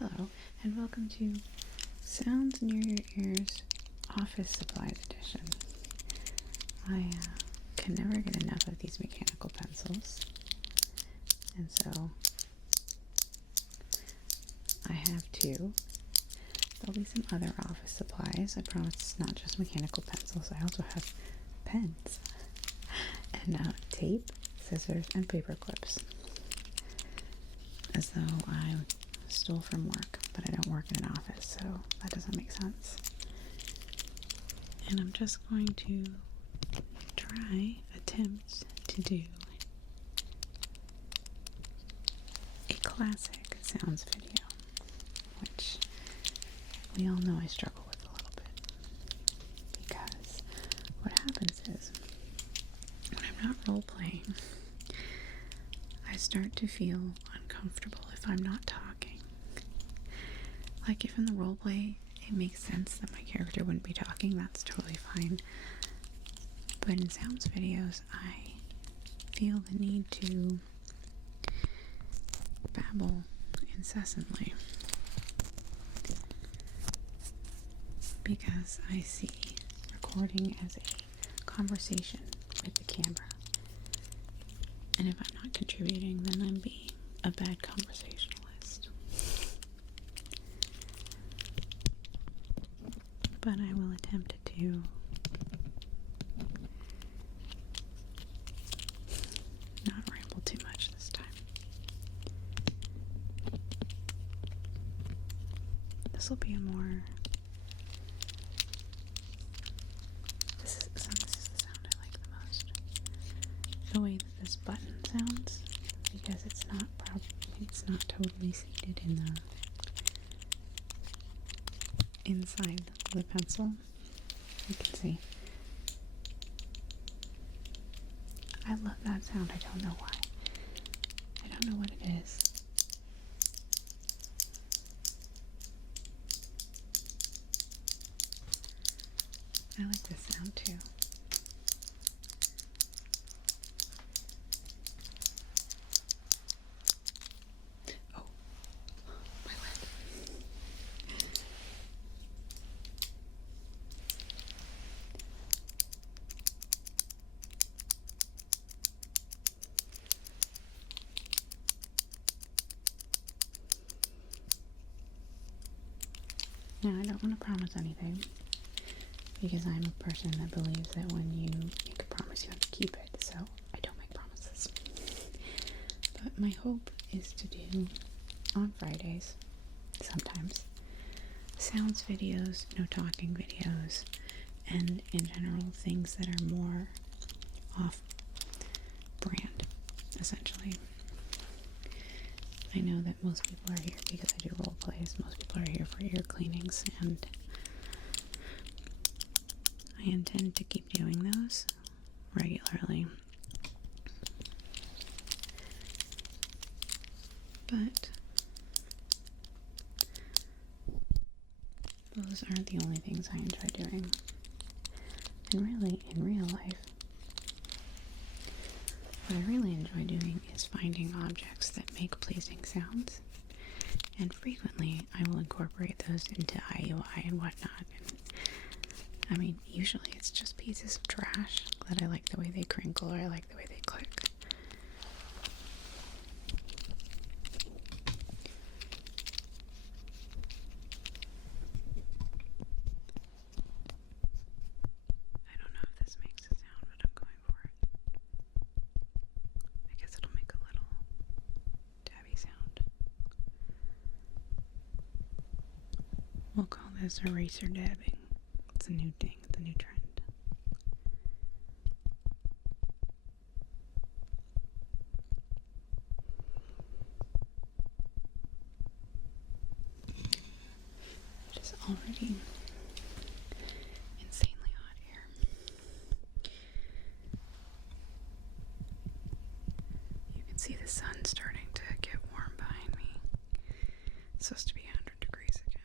Hello, and welcome to Sounds Near Your Ears Office Supplies Edition. I can never get enough of these mechanical pencils, and so I have two. There'll be some other office supplies. I promise it's not just mechanical pencils. I also have pens, and tape, scissors, and paper clips. As though I stole from work, but I don't work in an office, so that doesn't make sense. And I'm just going to attempt to do a classic sounds video, which we all know I struggle with a little bit, because what happens is, when I'm not role-playing, I start to feel uncomfortable if I'm not talking. Like, if in the roleplay it makes sense that my character wouldn't be talking, that's totally fine. But in sounds videos, I feel the need to babble incessantly, because I see recording as a conversation with the camera. And if I'm not contributing, then I'm being a bad conversationalist. But I will attempt to not ramble too much this time. This will be a more... This is the sound I like the most. The way that this button sounds, because it's not totally seated in the inside the pencil. You can see. I love that sound. I don't know why. I don't know what it is. I like this sound too. Oh, my leg. Now, I don't want to promise anything, because I'm a person that believes that when you make a promise, you have to keep it, so I don't make promises. But my hope is to do, on Fridays, sometimes, sounds videos, no talking videos, and in general, things that are more off-brand, essentially. I know that most people are here because I do role plays. Most people are here for ear cleanings, and I intend to keep doing those regularly. But those aren't the only things I enjoy doing. And really, in real life, what I really enjoy doing is finding objects that make pleasing sounds, and frequently I will incorporate those into IUI and whatnot. And, I mean, usually it's just pieces of trash that I like the way they crinkle, or I like the way they click. I don't know if this makes a sound, but I'm going for it. I guess it'll make a little dabby sound. We'll call this eraser dabbing. It's a new thing, it's a new trend. It is already insanely hot here. You can see the sun starting to get warm behind me. It's supposed to be 100 degrees again.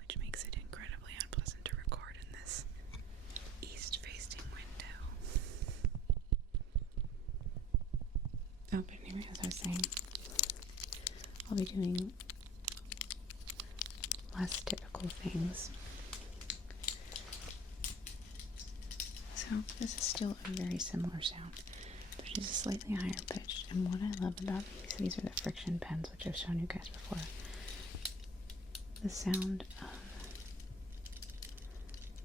Which makes it incredibly unpleasant to record in this was saying, I'll be doing less typical things. So this is still a very similar sound, but just a slightly higher pitch. And what I love about these are the Frixion pens, which I've shown you guys before. The sound of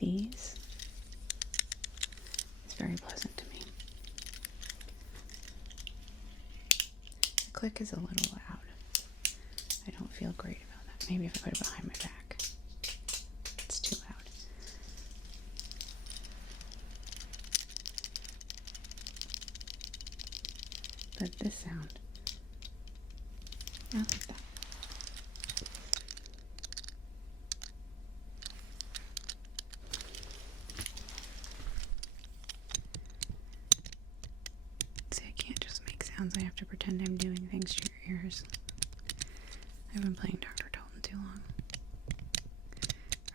these is very pleasant to me. The click is a little loud. I don't feel great about that. Maybe if I put it behind my back, it's too loud. But this sound, I like that. See, I can't just make sounds. I have to pretend I'm doing things to your ears. I've been playing Dr. Dalton too long.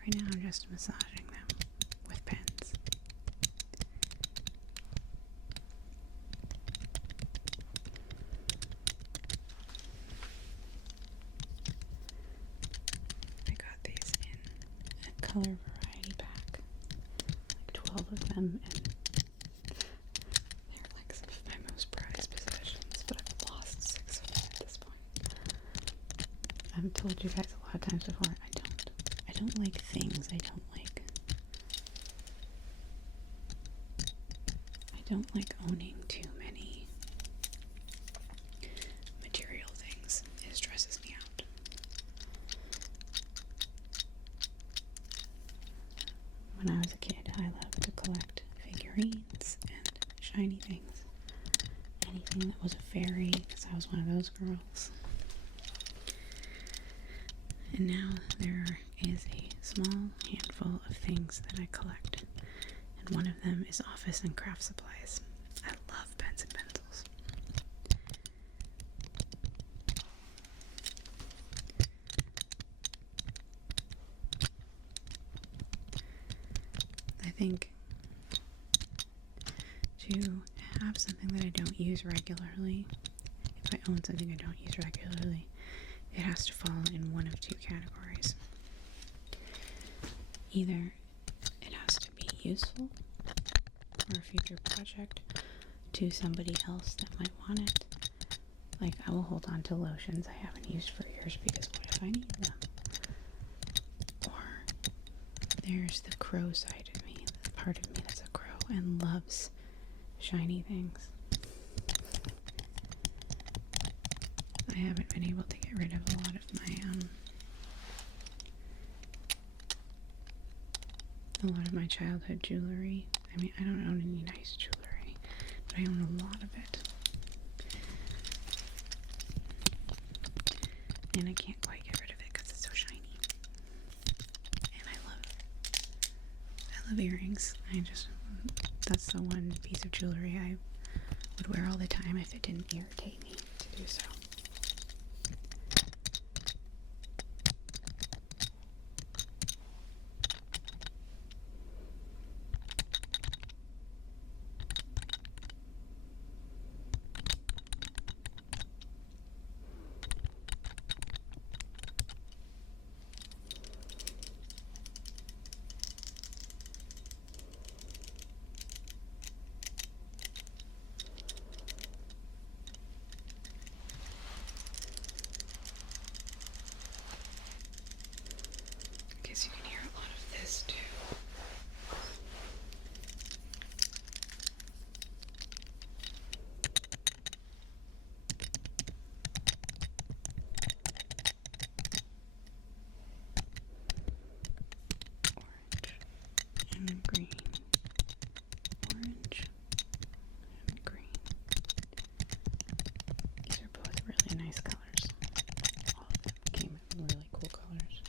Right now I'm just massaging them with pens. I got these in a color variety pack, like 12 of them, and they're like some of my most prized possessions, but I've lost 6 of them at this point. I've told you guys a lot of times before, I don't like things. I don't like owning too many material things. It stresses me out. When I was a kid, I loved to collect figurines and shiny things. Anything that was a fairy, because I was one of those girls. And now there is a small handful of things that I collect, and one of them is office and craft supplies. I love pens and pencils. I think to have something that I don't use regularly, if I own something I don't use regularly, it has to fall in one of two categories. Either it has to be useful for a future project to somebody else that might want it. Like, I will hold on to lotions I haven't used for years because what if I need them? Or there's the crow side of me, the part of me that's a crow and loves shiny things. I haven't been able to get rid of a lot of my childhood jewelry. I mean, I don't own any nice jewelry, but I own a lot of it. And I can't quite get rid of it because it's so shiny. And I love earrings. That's the one piece of jewelry I would wear all the time if it didn't irritate me to do so. You can hear a lot of this too. Orange and green. Orange and green. These are both really nice colors. All of them came in really cool colors.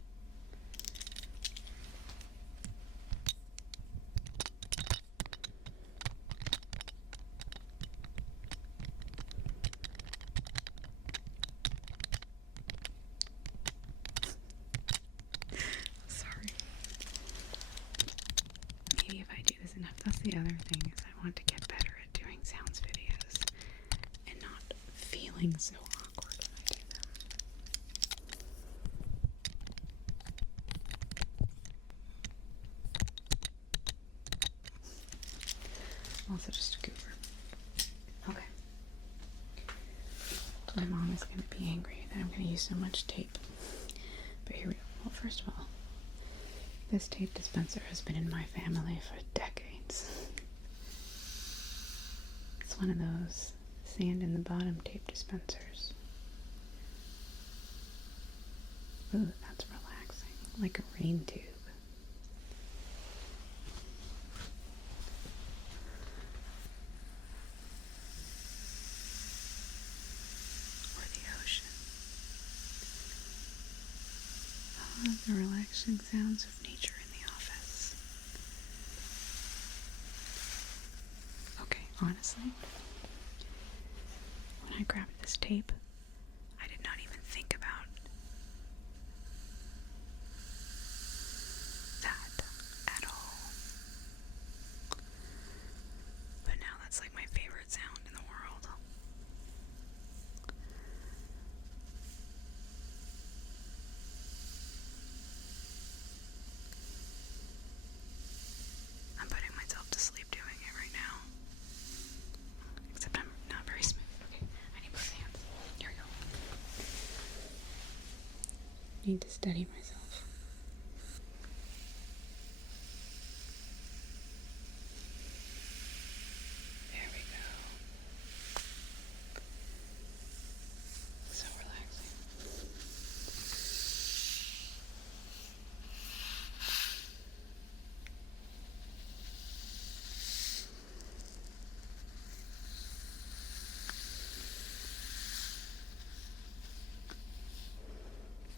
Maybe if I do this enough, that's the other thing, is I want to get better at doing sounds videos and not feeling feeling so awkward when I do them. Also just a goober. Okay. My mom is going to be angry that I'm going to use so much tape. But here we go. Well, first of all, this tape dispenser has been in my family for decades. It's one of those sand in the bottom tape dispensers. Ooh, that's relaxing. Like a rain tube. Or the ocean. Oh, the relaxing sounds of nature in the office. Okay, honestly, when I grabbed this tape, I did not even think about that at all. But now that's like my favorite sound in the world. I'm putting myself to sleep doing it right now. Except I'm not very smooth. Okay, I need both hands. Here we go. Need to steady myself. There we go. So relaxing.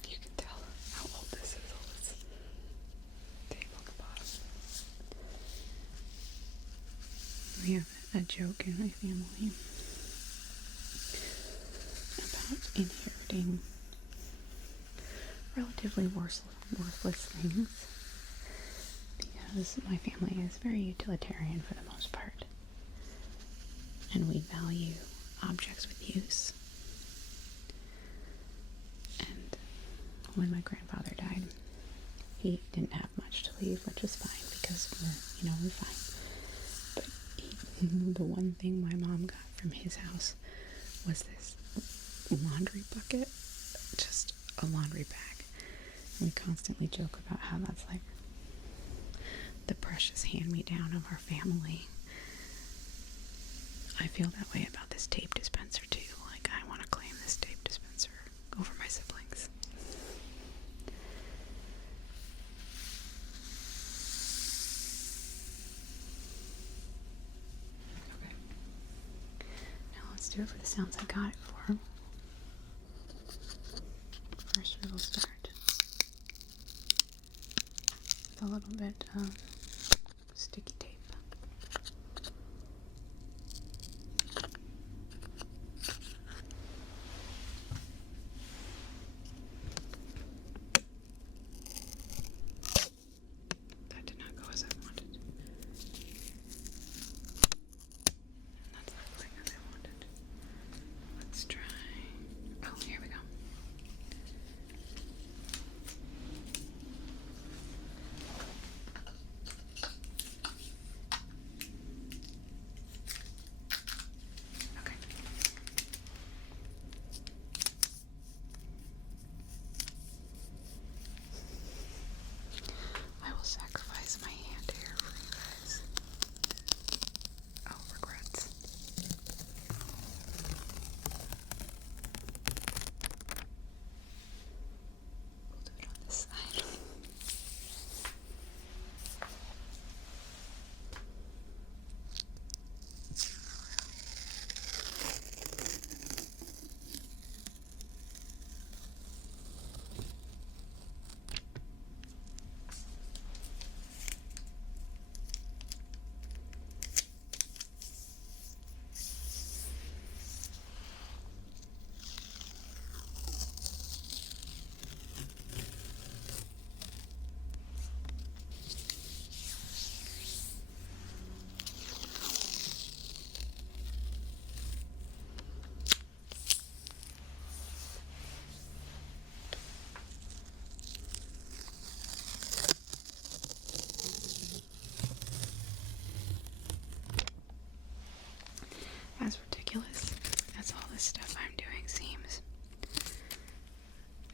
You can tell how old this is, all this tape on the bottom. We have a joke in my family about inheriting relatively worthless things, because my family is very utilitarian for the most part, and we value objects with use. And when my grandfather died, he didn't have much to leave, which was fine because we're fine. But the one thing my mom got from his house was this laundry bucket, just a laundry bag. And we constantly joke about how that's like the precious hand-me-down of our family. I feel that way about this tape dispenser too. Like, I want to claim this tape dispenser over my siblings. Okay. Now let's do it for the sounds I got it for. First we will start with a little bit of sticky tape. That did not go as I wanted. And that's not going as I wanted. Let's try. Oh, here we go.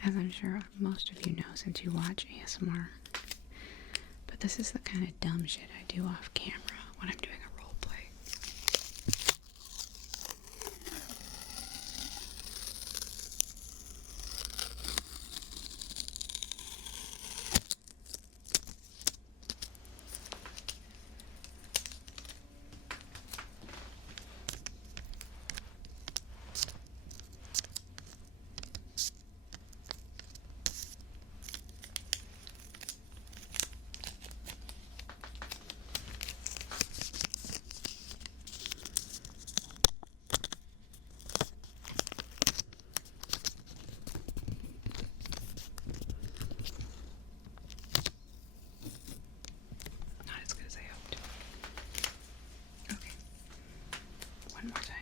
as I'm sure most of you know since you watch ASMR. But this is the kind of dumb shit I do off camera when I'm doing a role play. Not as good as I hoped. Okay. One more time.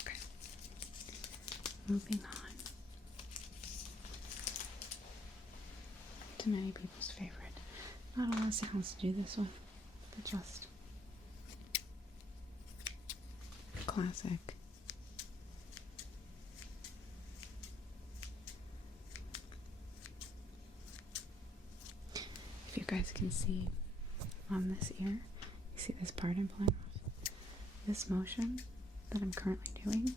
Okay. Moving on to many people's favorite. Not a lot of sounds to do this with, but just classic. If you guys can see on this ear, you see this part I'm pulling off? This motion that I'm currently doing,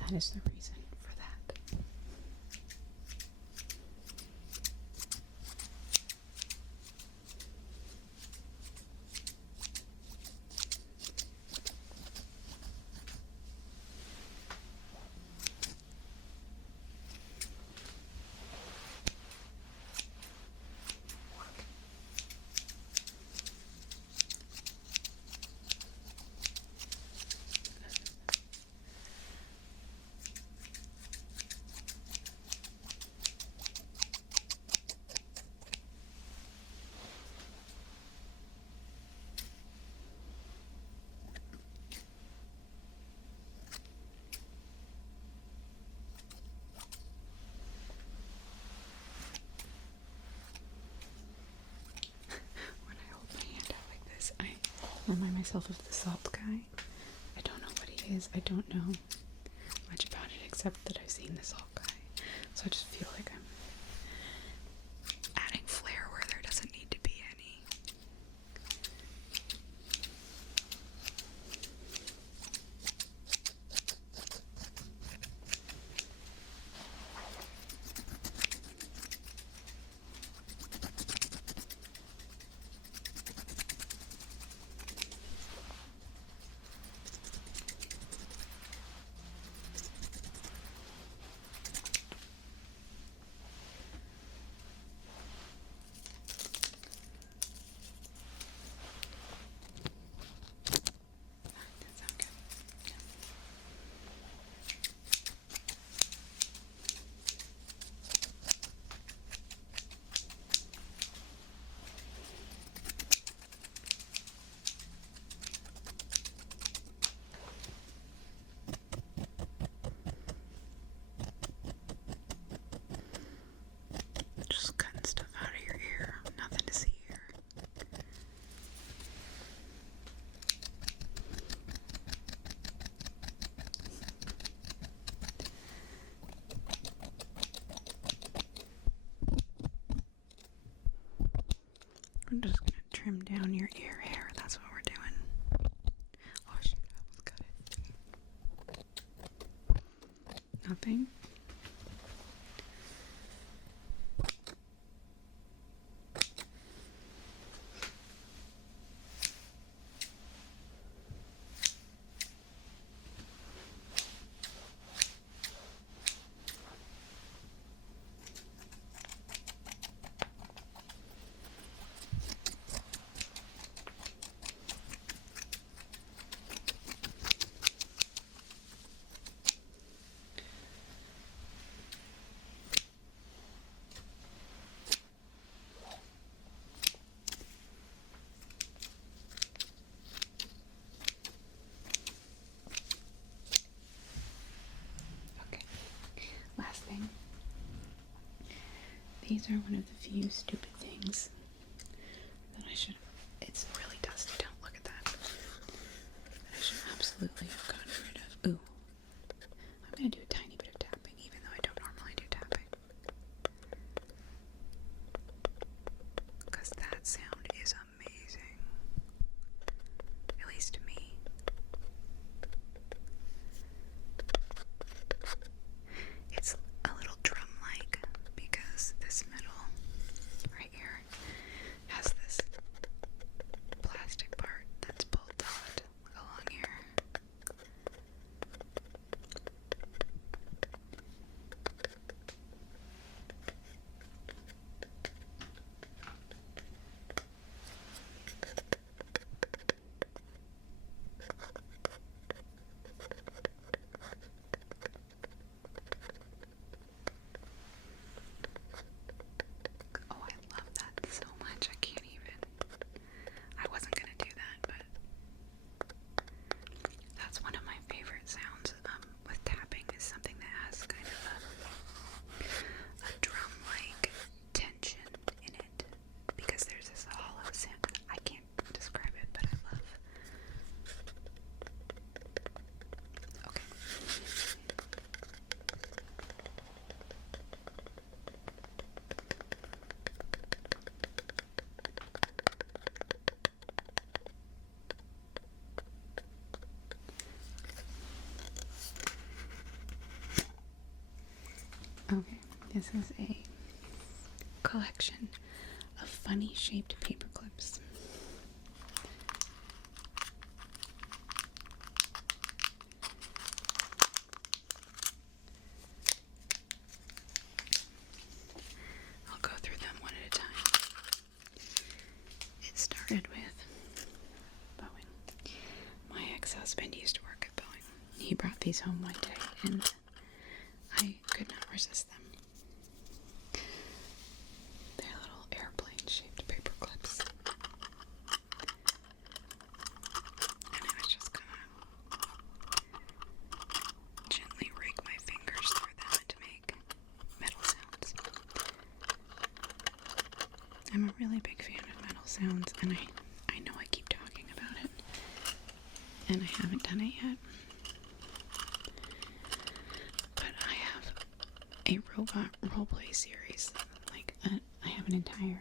that is the reason for that. When I hold my hand out like this, I remind myself of the salt guy. I don't know what he is. I don't know much about it except that I've seen the salt guy. So I just feel like I'm adding flair where there doesn't need to be any. That sounds good. Just cutting stuff out of your ear. Nothing to see here. I'm just gonna trim down your ear hair. That's what we're doing. Oh shit, I almost cut it. Nothing. these are one of the few stupid things that I should. It's really dusty. Don't look at that. That I should absolutely have gotten rid of. Ooh. I'm gonna do a tiny bit of tapping, even though I don't normally do tapping. Because that sound is amazing. At least to me. It's a little drum-like because this metal right here has this plastic part that's pulled out along here. Oh, I love that so much. I can't even. I wasn't gonna do that, but that's one of my favorite sounds with tapping, is something that has kind of a drum-like tension in it, because there's this hollow sound. I can't describe it, but I love. Okay. Okay, this is a collection of funny shaped paper clips. I'll go through them one at a time. It started with Boeing. My ex-husband used to work at Boeing. He brought these home one day, and I could not resist them. They're little airplane-shaped paper clips. And I was just gonna gently rake my fingers through them to make metal sounds. I'm a really big fan of metal sounds, and I know I keep talking about it, and I haven't done it yet. But I have a robot roleplay series. Like, I have an entire,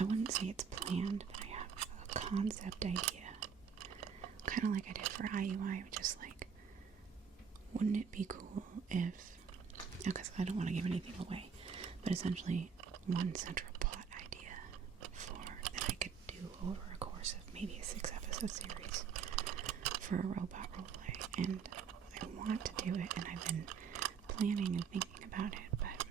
I wouldn't say it's planned, but I have a concept idea. Kind of like I did for IUI, just like, wouldn't it be cool if, because I don't want to give anything away, but essentially one central plot idea that I could do over a course of maybe a 6-episode series for a robot roleplay, and I want to do it, and I've been planning and thinking about it, but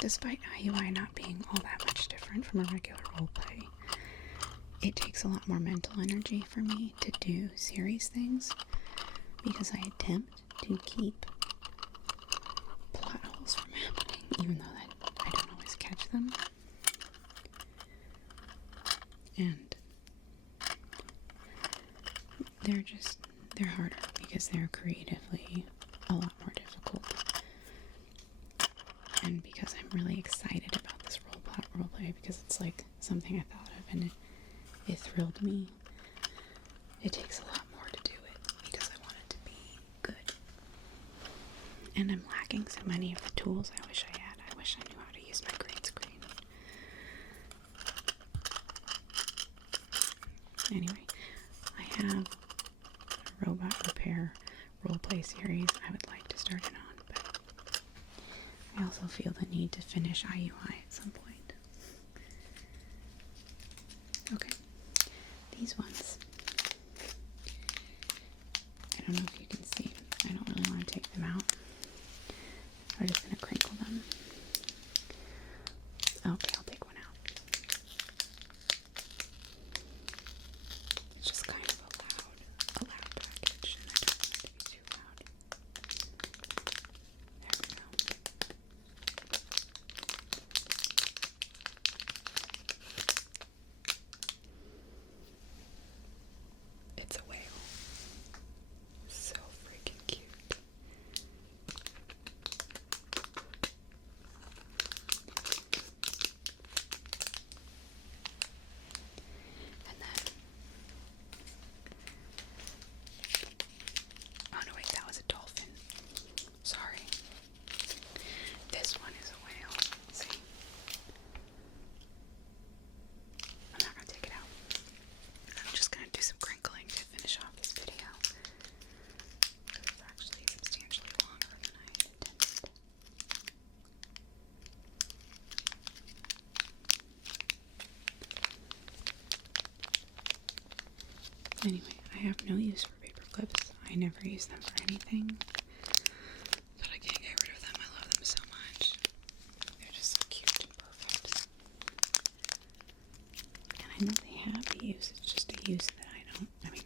despite IUI not being all that much different from a regular roleplay, it takes a lot more mental energy for me to do series things, because I attempt to keep plot holes from happening, even though that I don't always catch them. And they're harder because they're creatively a lot more difficult. And because I'm really excited about this roleplay, because it's like something I thought of and it thrilled me. It takes a lot more to do it because I want it to be good. And I'm lacking so many of the tools I wish I had. I wish I knew how to use my green screen. Anyway, I have a robot repair roleplay series I would like to start it on, but I also feel the need to finish IUI at some point. Okay, these ones. I don't know if you can see. I don't really want to take them out. I'm just going to crinkle them. Okay, I'll take one out. It's just kind of a loud package, and I don't want it to be too loud. There we go. Anyway, I have no use for paper clips. I never use them for anything. But I can't get rid of them. I love them so much. They're just so cute and perfect. And I know they have a use. It's just a use that I mean,